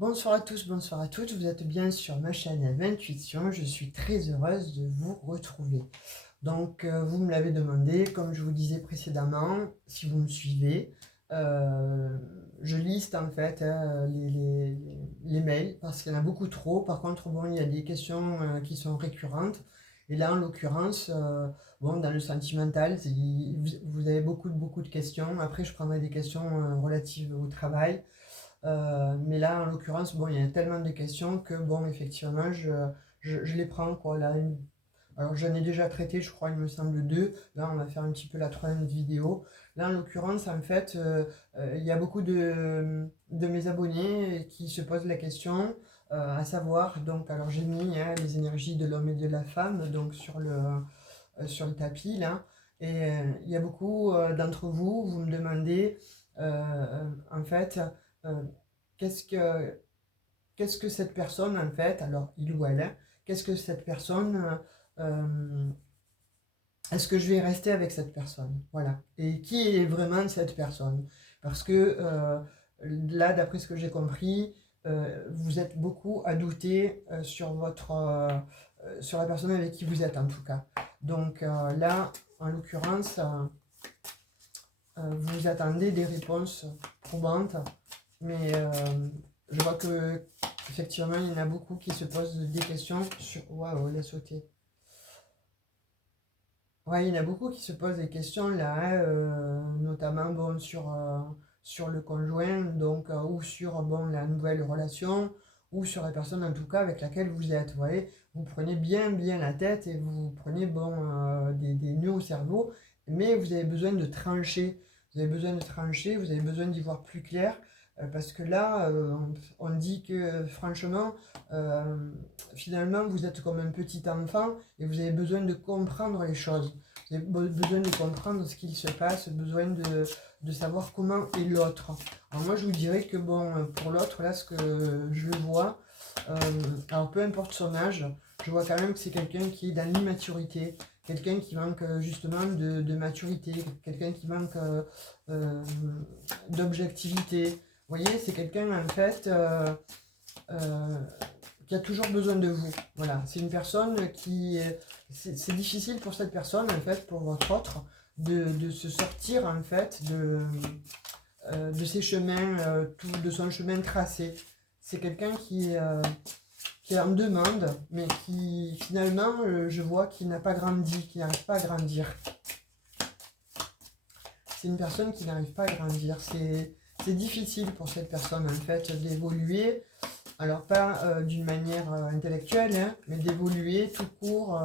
Bonsoir à tous, bonsoir à toutes, vous êtes bien sur ma chaîne Intuition, je suis très heureuse de vous retrouver. Donc vous me l'avez demandé, comme je vous disais précédemment, si vous me suivez, je liste en fait les mails parce qu'il y en a beaucoup trop. Par contre, bon, il y a des questions qui sont récurrentes. Et là, en l'occurrence, bon, dans le sentimental, vous avez beaucoup de questions. Après, je prendrai des questions relatives au travail. Mais là, en l'occurrence, bon, il y a tellement de questions que, bon, effectivement, je les prends, quoi. Là, alors, j'en ai déjà traité, je crois, il me semble, deux. Là, on va faire un petit peu la troisième vidéo. Là, en l'occurrence, en fait, il y a beaucoup de mes abonnés qui se posent la question, à savoir, donc, alors j'ai mis hein, les énergies de l'homme et de la femme, donc, sur le tapis, là. Et il y a beaucoup d'entre vous, vous me demandez, en fait, euh, qu'est-ce que, qu'est-ce que cette personne, en fait, alors il ou elle, hein, qu'est-ce que cette personne, euh, est-ce que je vais rester avec cette personne? Voilà. Et qui est vraiment cette personne? Parce que là, d'après ce que j'ai compris, vous êtes beaucoup à douter sur la personne avec qui vous êtes, en tout cas. Donc là, en l'occurrence, vous attendez des réponses probantes, mais je vois que effectivement, il y en a beaucoup qui se posent des questions sur. Waouh, elle a sauté. Ouais, il y en a beaucoup qui se posent des questions là, hein, notamment bon, sur le conjoint, donc, ou sur bon, la nouvelle relation, ou sur la personne en tout cas avec laquelle vous êtes. Vous voyez, vous prenez bien la tête et vous prenez bon, des nœuds au cerveau, mais vous avez besoin de trancher. Vous avez besoin de trancher, vous avez besoin d'y voir plus clair, parce que là, on dit que franchement, euh, finalement, vous êtes comme un petit enfant et vous avez besoin de comprendre les choses. Vous avez besoin de comprendre ce qu'il se passe, besoin de savoir comment est l'autre. Alors moi, je vous dirais que bon, pour l'autre, là, ce que je le vois, euh, alors peu importe son âge, je vois quand même que c'est quelqu'un qui est dans l'immaturité, quelqu'un qui manque justement de maturité, quelqu'un qui manque euh, d'objectivité. Vous voyez, c'est quelqu'un en fait euh, qui a toujours besoin de vous. Voilà, c'est une personne qui. C'est difficile pour cette personne, en fait, pour votre autre, de se sortir, en fait, de ses chemins, de son chemin tracé. C'est quelqu'un qui est en demande, mais qui, finalement, je vois qu'il n'a pas grandi, qui n'arrive pas à grandir. C'est une personne qui n'arrive pas à grandir. C'est difficile pour cette personne, en fait, d'évoluer. Alors pas d'une manière intellectuelle, hein, mais d'évoluer tout court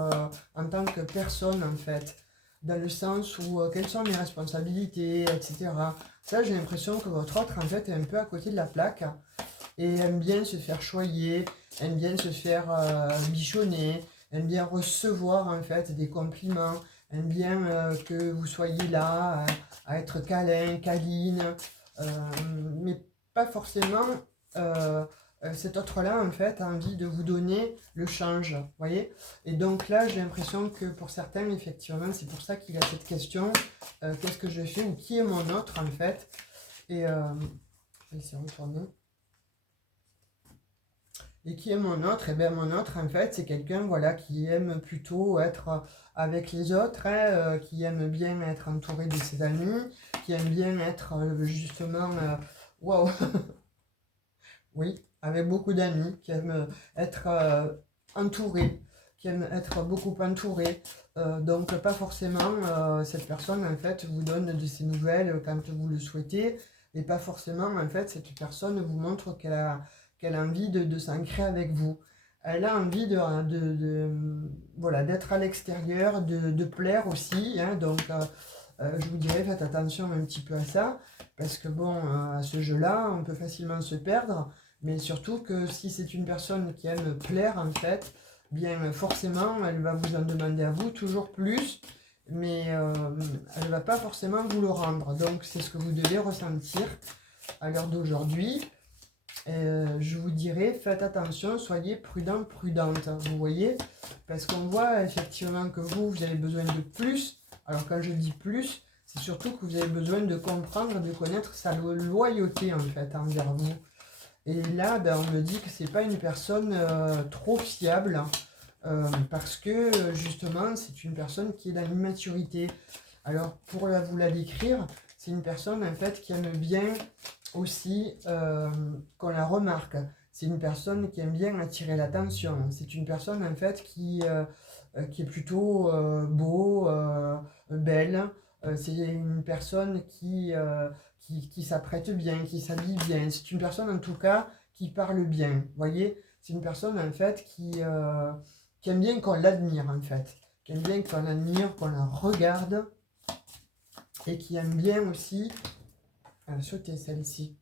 en tant que personne en fait, dans le sens où quelles sont mes responsabilités, etc. Ça j'ai l'impression que votre autre en fait est un peu à côté de la plaque et aime bien se faire choyer, aime bien se faire bichonner, aime bien recevoir en fait des compliments, aime bien que vous soyez là à être câlin, câline, euh, mais pas forcément euh, cet autre-là en fait a envie de vous donner le change, vous voyez. Et donc là j'ai l'impression que pour certains effectivement c'est pour ça qu'il a cette question, qu'est-ce que je fais ou qui est mon autre en fait. Et je vais essayer de retourner. Et qui est mon autre? Et bien mon autre en fait c'est quelqu'un voilà qui aime plutôt être avec les autres, hein, qui aime bien être entouré de ses amis, qui aime bien être justement waouh oui avec beaucoup d'amis, qui aime être entouré, qui aime être beaucoup entouré. Donc pas forcément cette personne en fait vous donne de ses nouvelles quand vous le souhaitez, et pas forcément en fait cette personne vous montre qu'elle a envie de s'ancrer avec vous. Elle a envie voilà, d'être à l'extérieur, de plaire aussi, hein, donc je vous dirais faites attention un petit peu à ça, parce que bon, à ce jeu-là, on peut facilement se perdre, mais surtout que si c'est une personne qui aime plaire en fait, bien forcément elle va vous en demander à vous toujours plus, mais elle ne va pas forcément vous le rendre. Donc c'est ce que vous devez ressentir à l'heure d'aujourd'hui. Je vous dirais, faites attention, soyez prudent, prudente, vous voyez, parce qu'on voit effectivement que vous avez besoin de plus. Alors quand je dis plus, c'est surtout que vous avez besoin de comprendre, de connaître sa loyauté en fait envers vous. Et là, on me dit que c'est pas une personne trop fiable, parce que justement, c'est une personne qui est dans l'immaturité. Alors, pour vous la décrire, c'est une personne en fait qui aime bien aussi qu'on la remarque. C'est une personne qui aime bien attirer l'attention. C'est une personne en fait qui est plutôt beau, belle. C'est une personne qui s'apprête bien, qui s'habille bien. C'est une personne en tout cas qui parle bien. Vous voyez, c'est une personne en fait qui aime bien qu'on l'admire en fait. Qui aime bien qu'on l'admire, qu'on la regarde. Et qui aime bien aussi sauter celle-ci.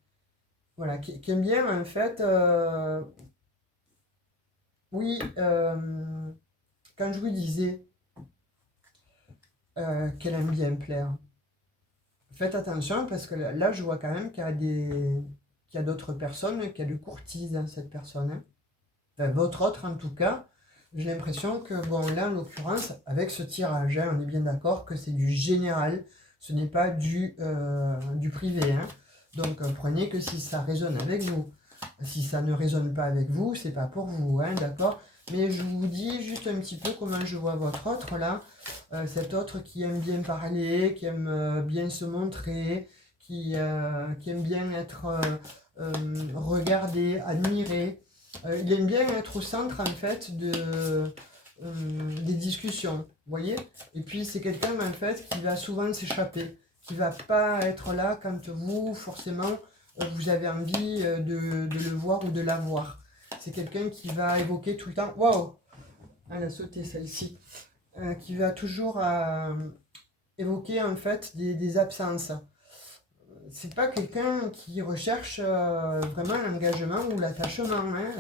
Voilà, qui aime bien en fait, oui, quand je vous disais qu'elle aime bien plaire, faites attention parce que là je vois quand même qu'il y a d'autres personnes, qu'il y a de courtises hein, cette personne. Hein. Enfin, votre autre en tout cas, j'ai l'impression que, bon là en l'occurrence, avec ce tirage, hein, on est bien d'accord que c'est du général, ce n'est pas du privé. Hein. Donc prenez que si ça résonne avec vous. Si ça ne résonne pas avec vous, c'est pas pour vous, hein, d'accord? Mais je vous dis juste un petit peu comment je vois votre autre là. Cet autre qui aime bien parler, qui aime bien se montrer, qui aime bien être regardé, admiré. Il aime bien être au centre en fait des discussions, vous voyez? Et puis c'est quelqu'un en fait qui va souvent s'échapper, qui va pas être là quand vous forcément vous avez envie de le voir ou de la voir. C'est quelqu'un qui va évoquer tout le temps. Waouh! Elle a sauté celle-ci. Qui va toujours évoquer en fait des absences. C'est pas quelqu'un qui recherche vraiment l'engagement ou l'attachement. Hein,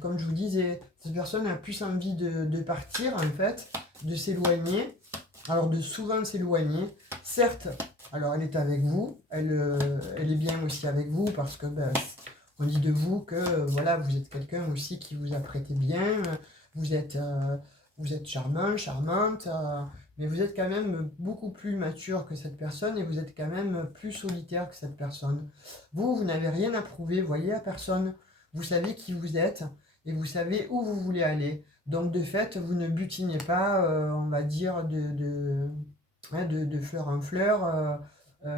comme je vous disais, cette personne a plus envie de partir en fait, de s'éloigner. Alors de souvent s'éloigner. Certes, alors elle est avec vous, elle est bien aussi avec vous parce que on dit de vous que voilà, vous êtes quelqu'un aussi qui vous apprêtez bien, vous êtes charmant, charmante, mais vous êtes quand même beaucoup plus mature que cette personne et vous êtes quand même plus solitaire que cette personne. Vous n'avez rien à prouver, voyez, à personne. Vous savez qui vous êtes et vous savez où vous voulez aller. Donc de fait, vous ne butinez pas, on va dire, de fleur en fleur.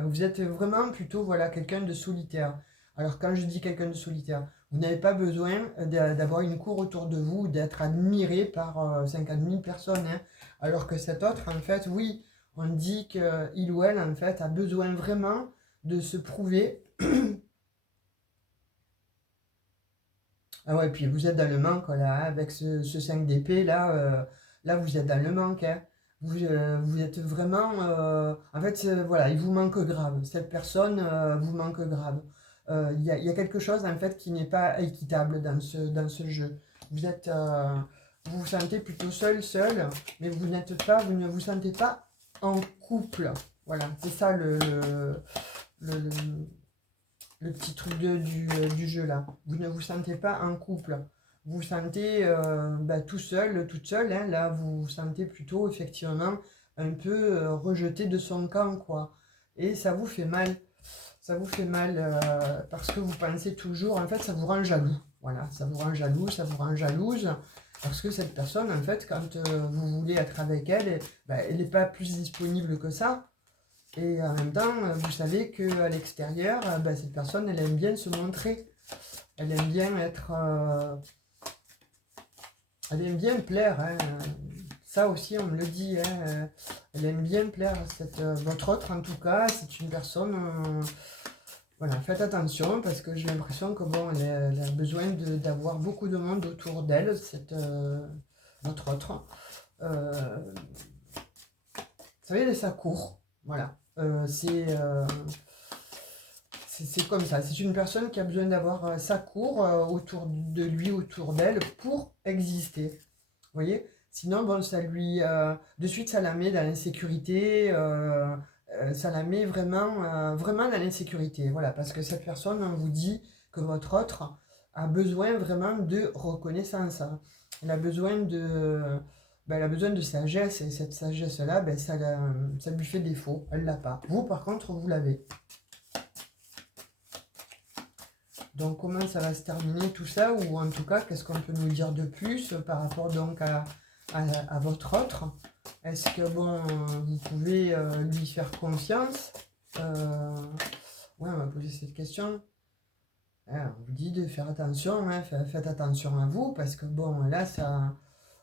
Vous êtes vraiment plutôt voilà, quelqu'un de solitaire. Alors quand je dis quelqu'un de solitaire, vous n'avez pas besoin d'avoir une cour autour de vous, d'être admiré par 50 000 personnes. Hein. Alors que cet autre, en fait, oui, on dit qu'il ou elle, en fait, a besoin vraiment de se prouver. Ah ouais, puis vous êtes dans le manque, là, hein, avec ce 5 d'épée, là, vous êtes dans le manque, hein. Vous êtes vraiment... en fait, voilà, il vous manque grave. Cette personne vous manque grave. Il y a quelque chose, en fait, qui n'est pas équitable dans ce jeu. Vous êtes... vous vous sentez plutôt seul, mais vous ne vous sentez pas en couple. Voilà, c'est ça le, le petit truc du jeu là. Vous ne vous sentez pas en couple. Vous vous sentez tout seul, toute seule. Hein, là, vous vous sentez plutôt effectivement un peu rejeté de son camp, quoi. Et ça vous fait mal. Ça vous fait mal parce que vous pensez toujours, en fait, ça vous rend jaloux. Voilà, ça vous rend jaloux, ça vous rend jalouse. Parce que cette personne, en fait, quand vous voulez être avec elle, elle n'est pas plus disponible que ça. Et en même temps, vous savez qu'à l'extérieur, cette personne, elle aime bien se montrer. Elle aime bien être... elle aime bien plaire. Hein. Ça aussi, on me le dit. Hein. Elle aime bien plaire. Votre autre, en tout cas, c'est une personne... voilà, faites attention parce que j'ai l'impression que bon, elle a besoin d'avoir beaucoup de monde autour d'elle, notre autre. Vous savez, ça court. Voilà. C'est comme ça. C'est une personne qui a besoin d'avoir sa cour autour de lui, autour d'elle, pour exister. Vous voyez? Sinon, bon, ça lui... de suite, ça la met dans l'insécurité. Ça la met vraiment dans l'insécurité. Voilà, parce que cette personne, on vous dit que votre autre a besoin vraiment de reconnaissance. Hein. Elle a besoin elle a besoin de sagesse. Et cette sagesse-là, ça lui fait défaut. Elle ne l'a pas. Vous, par contre, vous l'avez. Donc comment ça va se terminer tout ça, ou en tout cas qu'est-ce qu'on peut nous dire de plus par rapport donc à votre autre? Est-ce que bon, vous pouvez lui faire confiance? Ouais, on va poser cette question. On vous dit de faire attention, hein, faites attention à vous, parce que bon, là, ça,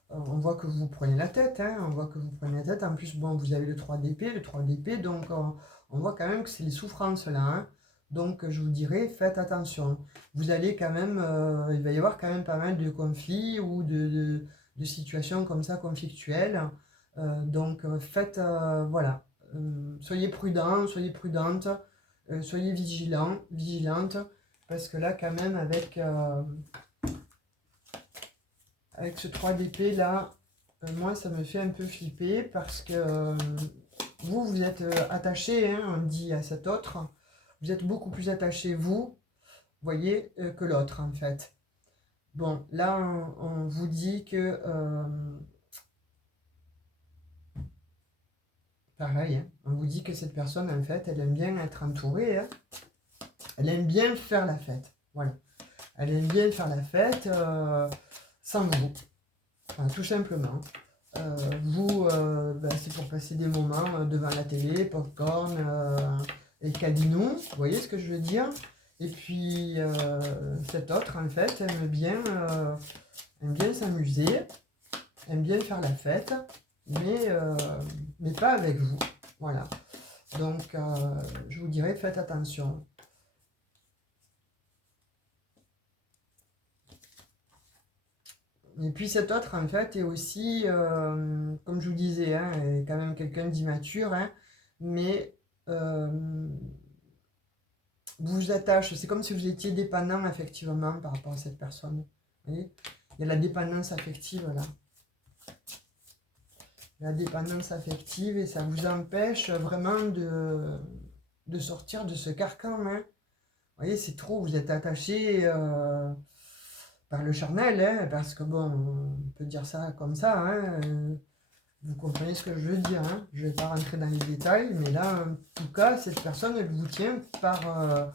on voit que vous prenez la tête, hein, on voit que vous prenez la tête. En plus, bon, vous avez le 3 d'épée, donc on voit quand même que c'est les souffrances là, hein. Donc, je vous dirais, faites attention. Vous allez quand même, il va y avoir quand même pas mal de conflits ou de situations comme ça conflictuelles. Donc, faites, voilà, soyez prudents, soyez prudentes, soyez vigilants, vigilantes. Parce que là, quand même, avec ce 3 d'épée, là, moi, ça me fait un peu flipper parce que vous êtes attaché, hein, on dit à cet autre. Vous êtes beaucoup plus attaché, vous, voyez, que l'autre, en fait. Bon, là, on vous dit que... pareil, hein, on vous dit que cette personne, en fait, elle aime bien être entourée, hein. Elle aime bien faire la fête. Voilà. Elle aime bien faire la fête sans vous. Enfin, tout simplement. C'est pour passer des moments devant la télé, popcorn et câlinou. Vous voyez ce que je veux dire? Et puis, cette autre, en fait, aime bien s'amuser, aime bien faire la fête, mais pas avec vous. Voilà. Donc, je vous dirais, faites attention. Et puis cet autre, en fait, est aussi, comme je vous disais, hein, est quand même quelqu'un d'immature, hein, mais vous attache. C'est comme si vous étiez dépendant affectivement par rapport à cette personne. Vous voyez? Il y a la dépendance affective là. La dépendance affective, et ça vous empêche vraiment de sortir de ce carcan, hein. Vous voyez, c'est trop, vous êtes attaché par le charnel, hein, parce que bon, on peut dire ça comme ça, hein, vous comprenez ce que je veux dire, hein. Je ne vais pas rentrer dans les détails, mais là, en tout cas, cette personne, elle vous tient par,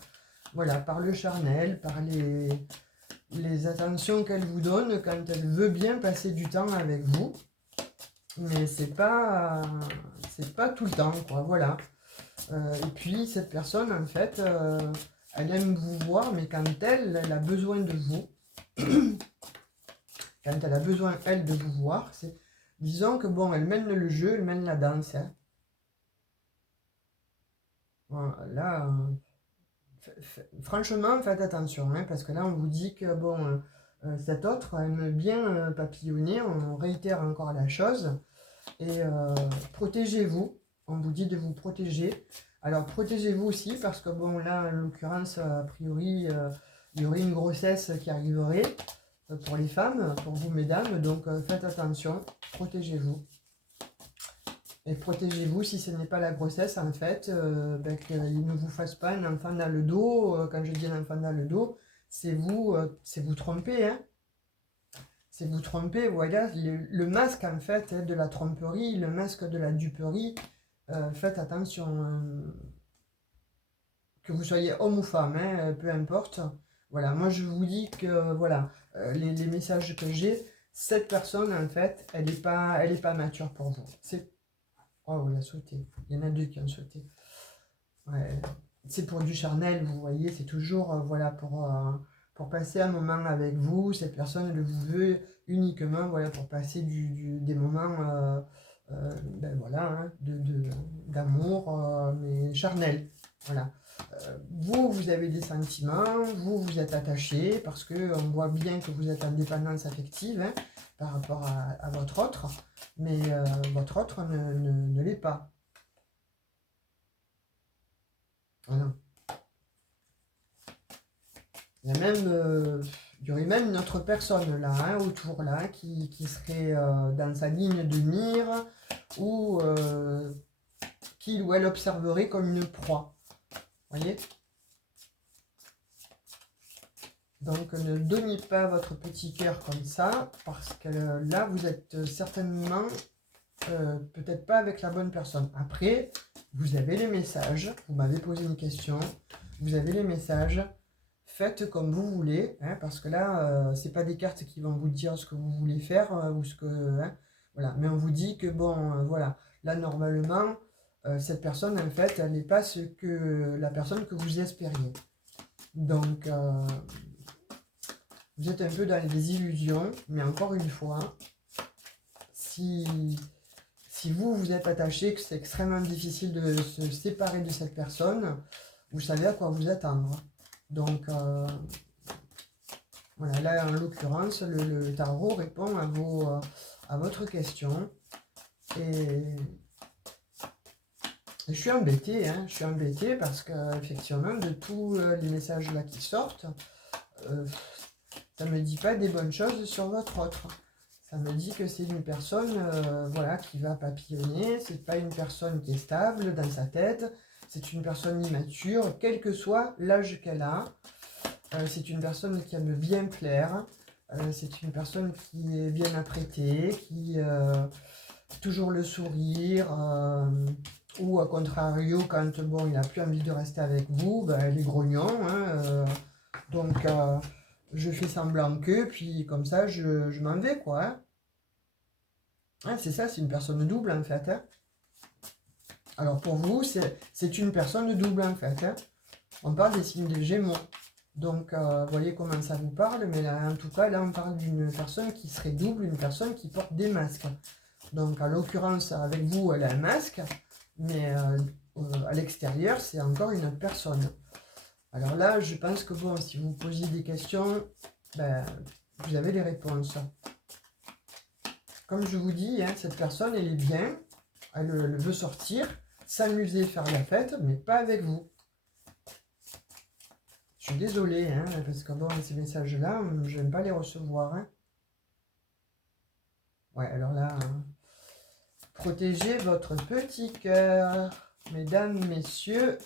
voilà, par le charnel, par les attentions qu'elle vous donne quand elle veut bien passer du temps avec vous. Mais c'est pas tout le temps, quoi, voilà. Et puis, cette personne, en fait, elle aime vous voir, mais quand elle a besoin de vous, quand elle a besoin, elle, de vous voir, c'est... Disons que, bon, elle mène le jeu, elle mène la danse, hein. Voilà, là, franchement, faites attention, hein, parce que là, on vous dit que, bon, cet autre aime bien papillonner, on réitère encore la chose, et protégez-vous, on vous dit de vous protéger. Alors, protégez-vous aussi, parce que, bon, là, en l'occurrence, a priori, il y aurait une grossesse qui arriverait pour les femmes, pour vous, mesdames, donc faites attention, protégez-vous. Et protégez-vous si ce n'est pas la grossesse, en fait, qu'il ne vous fasse pas un enfant dans le dos. Quand je dis un enfant dans le dos, c'est vous tromper, hein. C'est vous tromper, voilà, le masque, en fait, de la tromperie, le masque de la duperie. Faites attention, que vous soyez homme ou femme, hein, peu importe. Voilà, moi je vous dis que, voilà, les messages que j'ai, cette personne, en fait, elle est pas mature pour vous. Oh, elle a sauté. Il y en a deux qui ont sauté. Ouais. C'est pour du charnel, vous voyez. C'est toujours voilà, pour passer un moment avec vous. Cette personne, elle vous veut uniquement voilà, pour passer des moments voilà, hein, d'amour, mais charnel. Voilà. Vous avez des sentiments, vous êtes attaché, parce qu'on voit bien que vous êtes en dépendance affective, hein, par rapport à votre autre, mais votre autre ne l'est pas. Voilà. Il y aurait même une autre personne là, hein, autour là, qui serait dans sa ligne de mire, ou qu'il ou elle observerait comme une proie. Voyez? Donc ne donnez pas votre petit cœur comme ça, parce que là vous êtes certainement peut-être pas avec la bonne personne. Après, vous avez les messages, vous m'avez posé une question, vous avez les messages, faites comme vous voulez, hein, parce que là, c'est pas des cartes qui vont vous dire ce que vous voulez faire ou ce que... hein, voilà. Mais on vous dit que, bon, voilà, là, normalement, cette personne, en fait, elle n'est pas ce que la personne que vous espériez. Donc, vous êtes un peu dans les illusions, mais encore une fois, si vous vous êtes attaché, que c'est extrêmement difficile de se séparer de cette personne, vous savez à quoi vous attendre. Donc, voilà, là, en l'occurrence, le tarot répond à votre question. Et je suis embêtée, hein, je suis embêtée parce que, effectivement, de tous les messages là qui sortent, ça ne me dit pas des bonnes choses sur votre autre. Ça me dit que c'est une personne voilà, qui va papillonner, c'est pas une personne qui est stable dans sa tête, c'est une personne immature, quel que soit l'âge qu'elle a. C'est une personne qui aime bien plaire, c'est une personne qui est bien apprêtée, qui a toujours le sourire, ou à contrario, quand bon, il n'a plus envie de rester avec vous, ben, elle est grognon. Hein, donc, je fais semblant que, puis comme ça, je m'en vais, quoi. Hein. Ouais, c'est ça, c'est une personne double, en fait. Hein. Alors, pour vous, c'est une personne double, en fait. Hein. On parle des signes des Gémeaux. Donc, vous voyez comment ça vous parle, mais là, en tout cas, là, on parle d'une personne qui serait double, une personne qui porte des masques. Donc, en l'occurrence, avec vous, elle a un masque, mais à l'extérieur, c'est encore une autre personne. Alors là, je pense que, bon, si vous posiez des questions, ben, vous avez les réponses. Comme je vous dis, hein, cette personne, elle est bien, elle veut sortir, s'amuser, faire la fête, mais pas avec vous. Je suis désolée, hein, parce que bon, ces messages-là, je n'aime pas les recevoir. Hein. Ouais, alors là, protégez votre petit cœur. Mesdames, messieurs,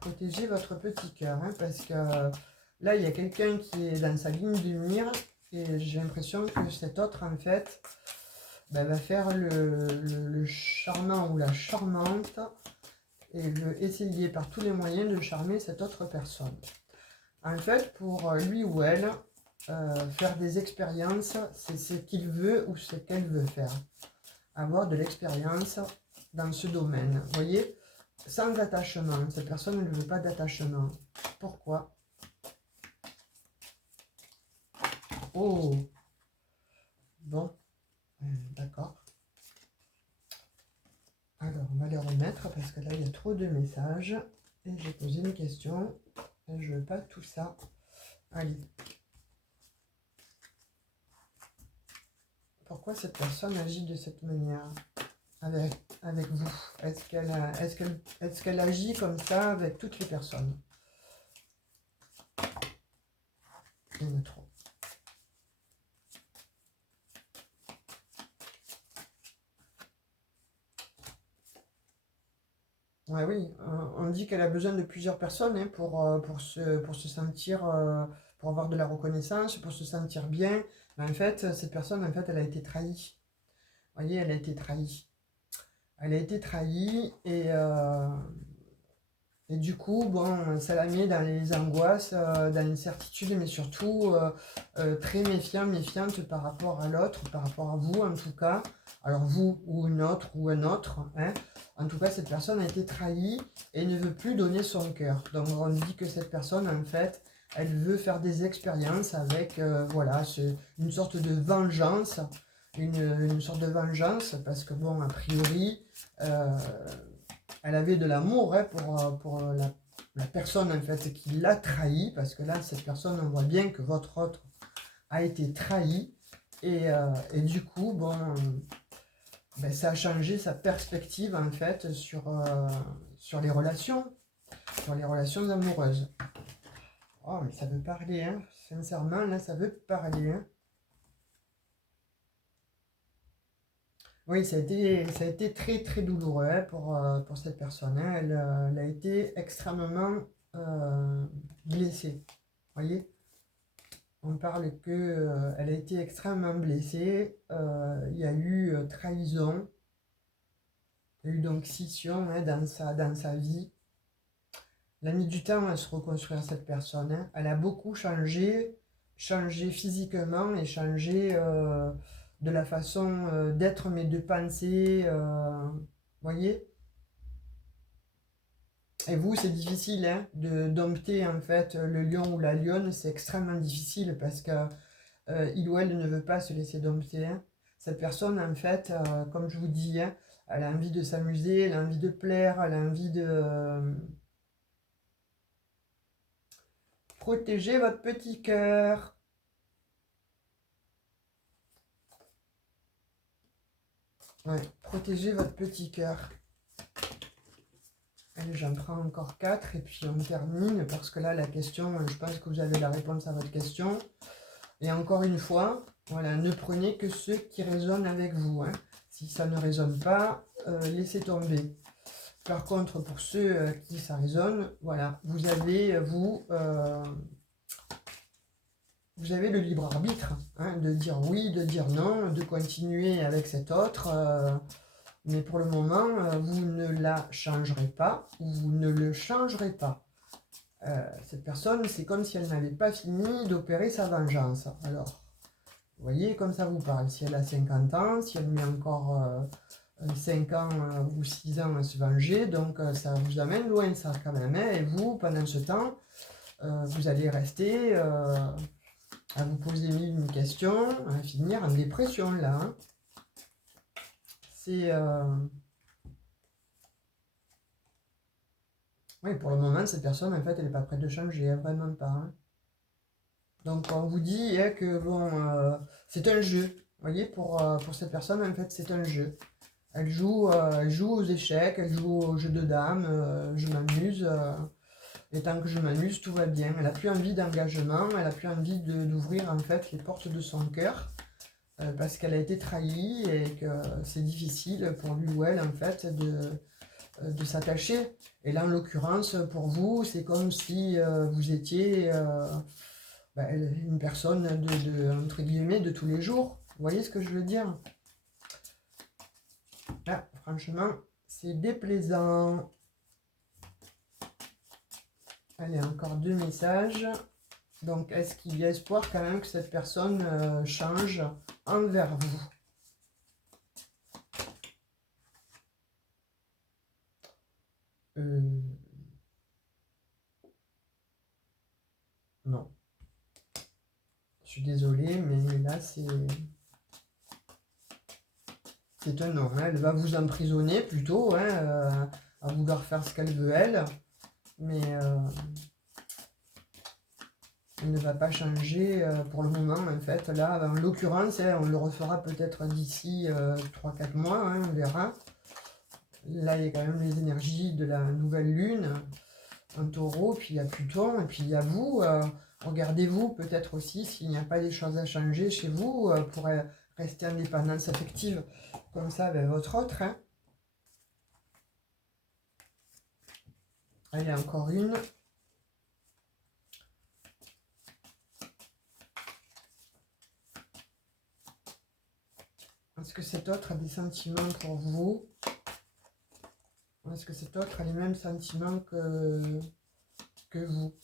protégez votre petit cœur. Hein, parce que là, il y a quelqu'un qui est dans sa ligne de mire. Et j'ai l'impression que cet autre, en fait, ben, va faire le charmant ou la charmante. Et veut essayer par tous les moyens de charmer cette autre personne. En fait, pour lui ou elle, faire des expériences, c'est ce qu'il veut ou ce qu'elle veut faire. Avoir de l'expérience dans ce domaine. Vous voyez, sans attachement. Cette personne ne veut pas d'attachement. Pourquoi? Oh, bon, d'accord. Alors, on va les remettre parce que là, il y a trop de messages. Et j'ai posé une question. Et je veux pas tout ça. Allez. Pourquoi cette personne agit de cette manière avec vous? Est-ce qu'elle agit comme ça avec toutes les personnes? Il y en a trop. Ouais, oui, on dit qu'elle a besoin de plusieurs personnes hein, pour se sentir, pour avoir de la reconnaissance, pour se sentir bien. Mais en fait, cette personne, en fait, elle a été trahie. Vous voyez, elle a été trahie. Elle a été trahie et du coup, bon, ça la met dans les angoisses, dans l'incertitude, mais surtout très méfiante par rapport à l'autre, par rapport à vous en tout cas. Alors vous ou une autre ou un autre. Hein. En tout cas, cette personne a été trahie et ne veut plus donner son cœur. Donc on dit que cette personne, en fait, elle veut faire des expériences avec, voilà, une sorte de vengeance. Une sorte de vengeance, parce que bon, a priori... elle avait de l'amour hein, pour la personne en fait qui l'a trahi, parce que là, cette personne, on voit bien que votre autre a été trahi, et du coup, bon, ben, ça a changé sa perspective en fait sur les relations amoureuses. Oh, mais ça veut parler, hein, sincèrement, là, ça veut parler, hein. Oui, ça a été très très douloureux hein, pour cette personne. Hein. Elle a été extrêmement blessée. Vous voyez, on parle que elle a été extrêmement blessée. Il y a eu trahison. Il y a eu donc scission hein, dans sa vie. Elle a mis du temps à se reconstruire, cette personne, hein. Elle a beaucoup changé, changé physiquement et changé de la façon d'être, mais de penser. Voyez? Et vous, c'est difficile hein, de dompter en fait le lion ou la lionne, c'est extrêmement difficile parce que il ou elle ne veut pas se laisser dompter, hein. Cette personne, en fait, comme je vous dis, hein, elle a envie de s'amuser, elle a envie de plaire, elle a envie de protéger votre petit cœur. Ouais, protéger votre petit cœur. Allez, j'en prends encore 4 et puis on termine parce que là, la question, je pense que vous avez la réponse à votre question. Et encore une fois, voilà, ne prenez que ceux qui résonnent avec vous, hein. Si ça ne résonne pas, laissez tomber. Par contre, pour ceux qui ça résonne, voilà, vous avez, vous avez le libre arbitre, hein, de dire oui, de dire non, de continuer avec cet autre. Mais pour le moment, vous ne la changerez pas, ou vous ne le changerez pas. Cette personne, c'est comme si elle n'avait pas fini d'opérer sa vengeance. Alors, vous voyez, comme ça vous parle. Si elle a 50 ans, si elle met encore 5 ans ou 6 ans à se venger, donc ça vous amène loin ça quand même, hein. Et vous, pendant ce temps, vous allez rester à vous poser mille questions, à finir en dépression là, hein. C'est... Oui, pour le moment, cette personne, en fait, elle n'est pas prête de changer, hein, vraiment pas, hein. Donc, on vous dit hein, que bon, c'est un jeu. Vous voyez, pour cette personne, en fait, c'est un jeu. Elle joue aux échecs, elle joue aux jeux de dames, je m'amuse. Et tant que je m'amuse, tout va bien. Elle n'a plus envie d'engagement, elle n'a plus envie d'ouvrir en fait les portes de son cœur parce qu'elle a été trahie et que c'est difficile pour lui ou elle en fait de s'attacher. Et là, en l'occurrence, pour vous, c'est comme si vous étiez une personne entre guillemets, de tous les jours. Vous voyez ce que je veux dire? Là, franchement, c'est déplaisant. Allez, encore 2 messages. Donc, est-ce qu'il y a espoir quand même que cette personne change envers vous? Non. Je suis désolée, mais là, c'est un non, hein. Elle va vous emprisonner plutôt, hein, à vouloir faire ce qu'elle veut, elle. Mais elle ne va pas changer pour le moment, en fait. Là, en l'occurrence, hein, on le refera peut-être d'ici 3-4 mois, hein, on verra. Là, il y a quand même les énergies de la nouvelle lune en taureau, puis il y a Pluton, et puis il y a vous. Regardez-vous peut-être aussi s'il n'y a pas des choses à changer chez vous pour rester en dépendance affective comme ça avec votre autre, hein. Allez, encore une. Est-ce que cet autre a des sentiments pour vous? Est-ce que cet autre a les mêmes sentiments que vous?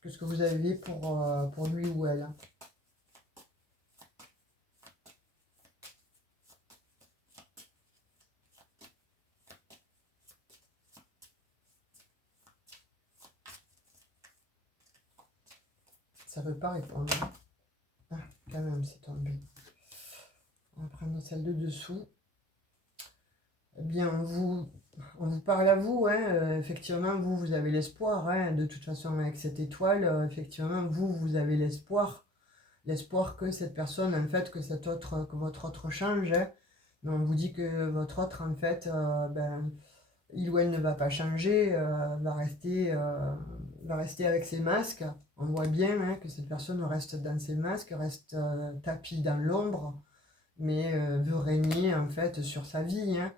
Que ce que vous avez pour lui ou elle? Ça ne veut pas répondre. Ah, quand même, c'est tombé. On va prendre celle de dessous. Eh bien, on vous parle à vous, hein. Effectivement, vous avez l'espoir, hein. De toute façon, avec cette étoile, effectivement, vous avez l'espoir. L'espoir que cette personne, en fait, que votre autre change, hein. Mais on vous dit que votre autre, en fait, il ou elle ne va pas changer, va rester avec ses masques. On voit bien hein, que cette personne reste dans ses masques, reste tapie dans l'ombre, mais veut régner en fait sur sa vie, hein.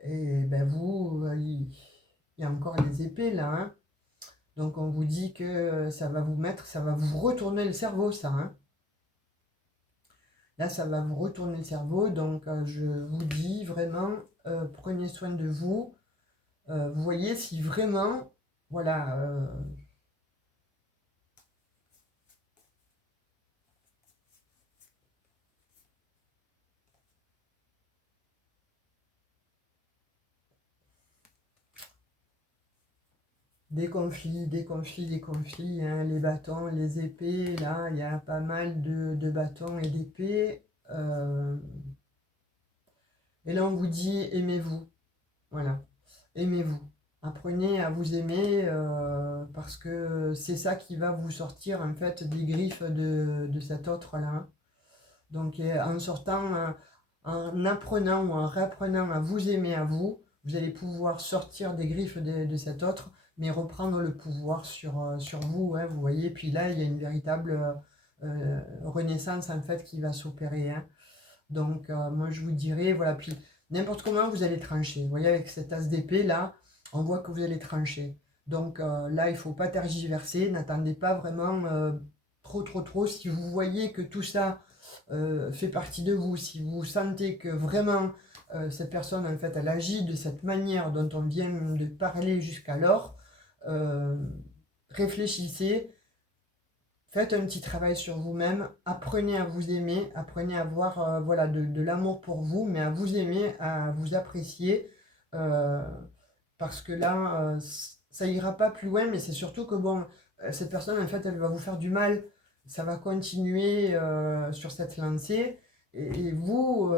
Et ben vous, il y a encore les épées là, hein. Donc on vous dit que ça va ça va vous retourner le cerveau ça, hein. Là ça va vous retourner le cerveau, donc je vous dis vraiment, prenez soin de vous. Vous voyez si vraiment voilà, des conflits, des conflits, des conflits, hein, les bâtons, les épées, là, il y a pas mal de bâtons et d'épées. Et là, on vous dit, aimez-vous. Voilà, aimez-vous. Apprenez à vous aimer parce que c'est ça qui va vous sortir en fait des griffes de cet autre-là. Donc en sortant, en apprenant ou en réapprenant à vous aimer à vous, vous allez pouvoir sortir des griffes de cet autre, mais reprendre le pouvoir sur vous, hein, vous voyez. Puis là, il y a une véritable renaissance en fait qui va s'opérer, hein. Donc, moi, je vous dirais, voilà, puis n'importe comment, vous allez trancher. Vous voyez, avec cette as d'épée, là, on voit que vous allez trancher. Donc, là, il ne faut pas tergiverser. N'attendez pas vraiment trop. Si vous voyez que tout ça fait partie de vous, si vous sentez que vraiment cette personne, en fait, elle agit de cette manière dont on vient de parler jusqu'alors, euh, réfléchissez. Faites un petit travail sur vous-même, apprenez à vous aimer, apprenez à avoir voilà, de l'amour pour vous, mais à vous aimer, à vous apprécier, euh, parce que là, ça ira pas plus loin, mais c'est surtout que bon, cette personne, en fait, elle va vous faire du mal, ça va continuer sur cette lancée, et vous,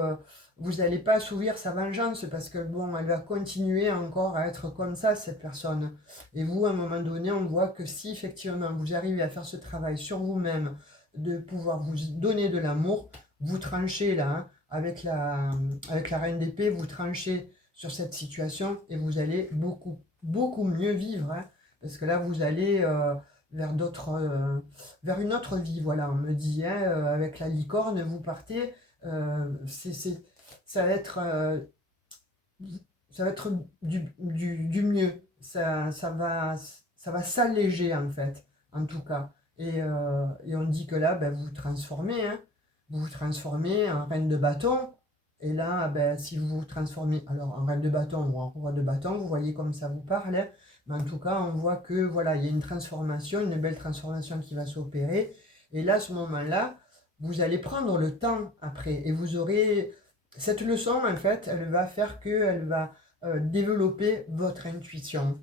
vous n'allez pas assouvir sa vengeance, parce que bon, elle va continuer encore à être comme ça, cette personne. Et vous, à un moment donné, on voit que si effectivement vous arrivez à faire ce travail sur vous-même, de pouvoir vous donner de l'amour, vous tranchez là, hein, avec la reine d'épée, vous tranchez sur cette situation et vous allez beaucoup mieux vivre, hein, parce que là, vous allez vers vers une autre vie, voilà, on me dit, hein, avec la licorne, vous partez, ça va être ça va être du mieux. Ça va s'alléger en fait, en tout cas. Et on dit que là, ben, vous vous transformez, hein. Vous vous transformez en reine de bâton. Et là, ben, si vous vous transformez alors en reine de bâton ou en roi de bâton, vous voyez comme ça vous parle, hein. Mais en tout cas, on voit que voilà, il y a une transformation, une belle transformation qui va s'opérer. Et là, à ce moment-là, vous allez prendre le temps après et vous aurez cette leçon, en fait, elle va faire qu'elle va développer votre intuition.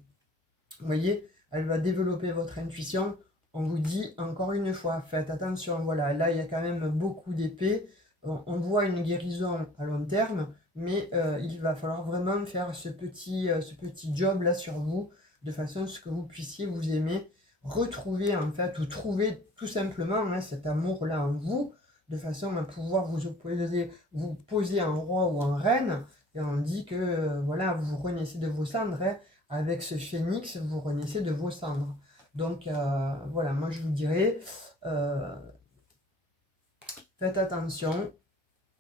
Vous voyez, elle va développer votre intuition. On vous dit encore une fois, faites attention, voilà, là il y a quand même beaucoup d'épées. On voit une guérison à long terme, mais il va falloir vraiment faire ce petit job là sur vous, de façon à ce que vous puissiez vous aimer, retrouver en fait, ou trouver tout simplement hein, cet amour là en vous, de façon à pouvoir vous poser en roi ou en reine. Et on dit que voilà, vous renaissez de vos cendres, hein. Avec ce phénix, vous renaissez de vos cendres. Donc voilà, moi je vous dirais, euh, faites attention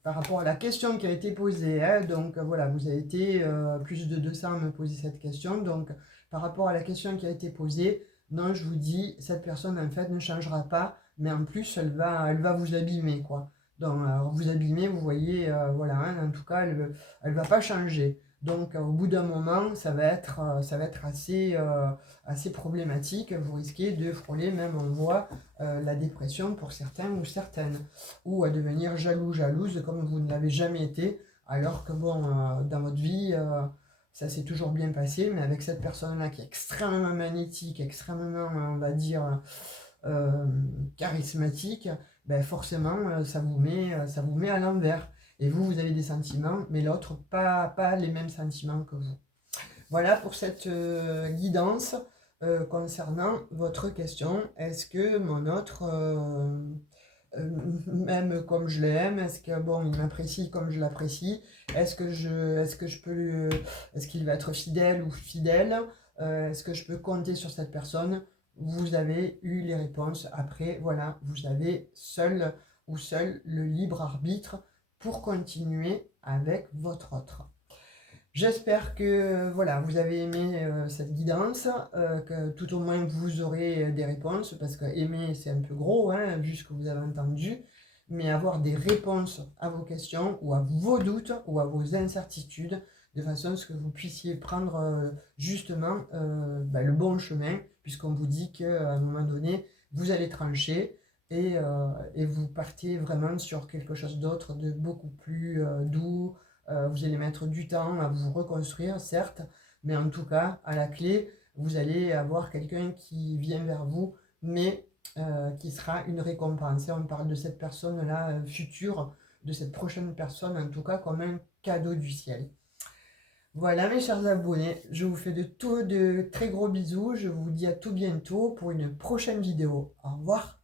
par rapport à la question qui a été posée, hein. Donc voilà, vous avez été plus de 200 à me poser cette question. Donc par rapport à la question qui a été posée, non, je vous dis, cette personne en fait ne changera pas, mais en plus elle va vous abîmer, quoi. Donc vous abîmer, vous voyez, voilà, hein, en tout cas, elle va pas changer. Donc au bout d'un moment, ça va être assez problématique. Vous risquez de frôler, même on voit, la dépression pour certains ou certaines, ou à devenir jalouse comme vous ne l'avez jamais été, alors que bon, dans votre vie, ça s'est toujours bien passé, mais avec cette personne-là qui est extrêmement magnétique, extrêmement, on va dire, euh, charismatique, ben forcément, ça vous met à l'envers. Et vous, vous avez des sentiments, mais l'autre, pas les mêmes sentiments que vous. Voilà pour cette guidance concernant votre question. Est-ce que mon autre m'aime comme je l'aime? Est-ce que bon, il m'apprécie comme je l'apprécie? Est-ce que je peux, est-ce qu'il va être fidèle ou fidèle? Est-ce que je peux compter sur cette personne? Vous avez eu les réponses. Après, voilà, vous avez seul ou seul le libre arbitre pour continuer avec votre autre. J'espère que voilà, vous avez aimé cette guidance, que tout au moins vous aurez des réponses, parce que aimer c'est un peu gros, hein, vu ce que vous avez entendu, mais avoir des réponses à vos questions ou à vos doutes ou à vos incertitudes, de façon à ce que vous puissiez prendre justement le bon chemin, puisqu'on vous dit qu'à un moment donné, vous allez trancher et vous partez vraiment sur quelque chose d'autre de beaucoup plus doux. Vous allez mettre du temps à vous reconstruire, certes, mais en tout cas, à la clé, vous allez avoir quelqu'un qui vient vers vous, mais qui sera une récompense. Et on parle de cette personne-là future, de cette prochaine personne, en tout cas comme un cadeau du ciel. Voilà mes chers abonnés, je vous fais de très gros bisous, je vous dis à tout bientôt pour une prochaine vidéo. Au revoir.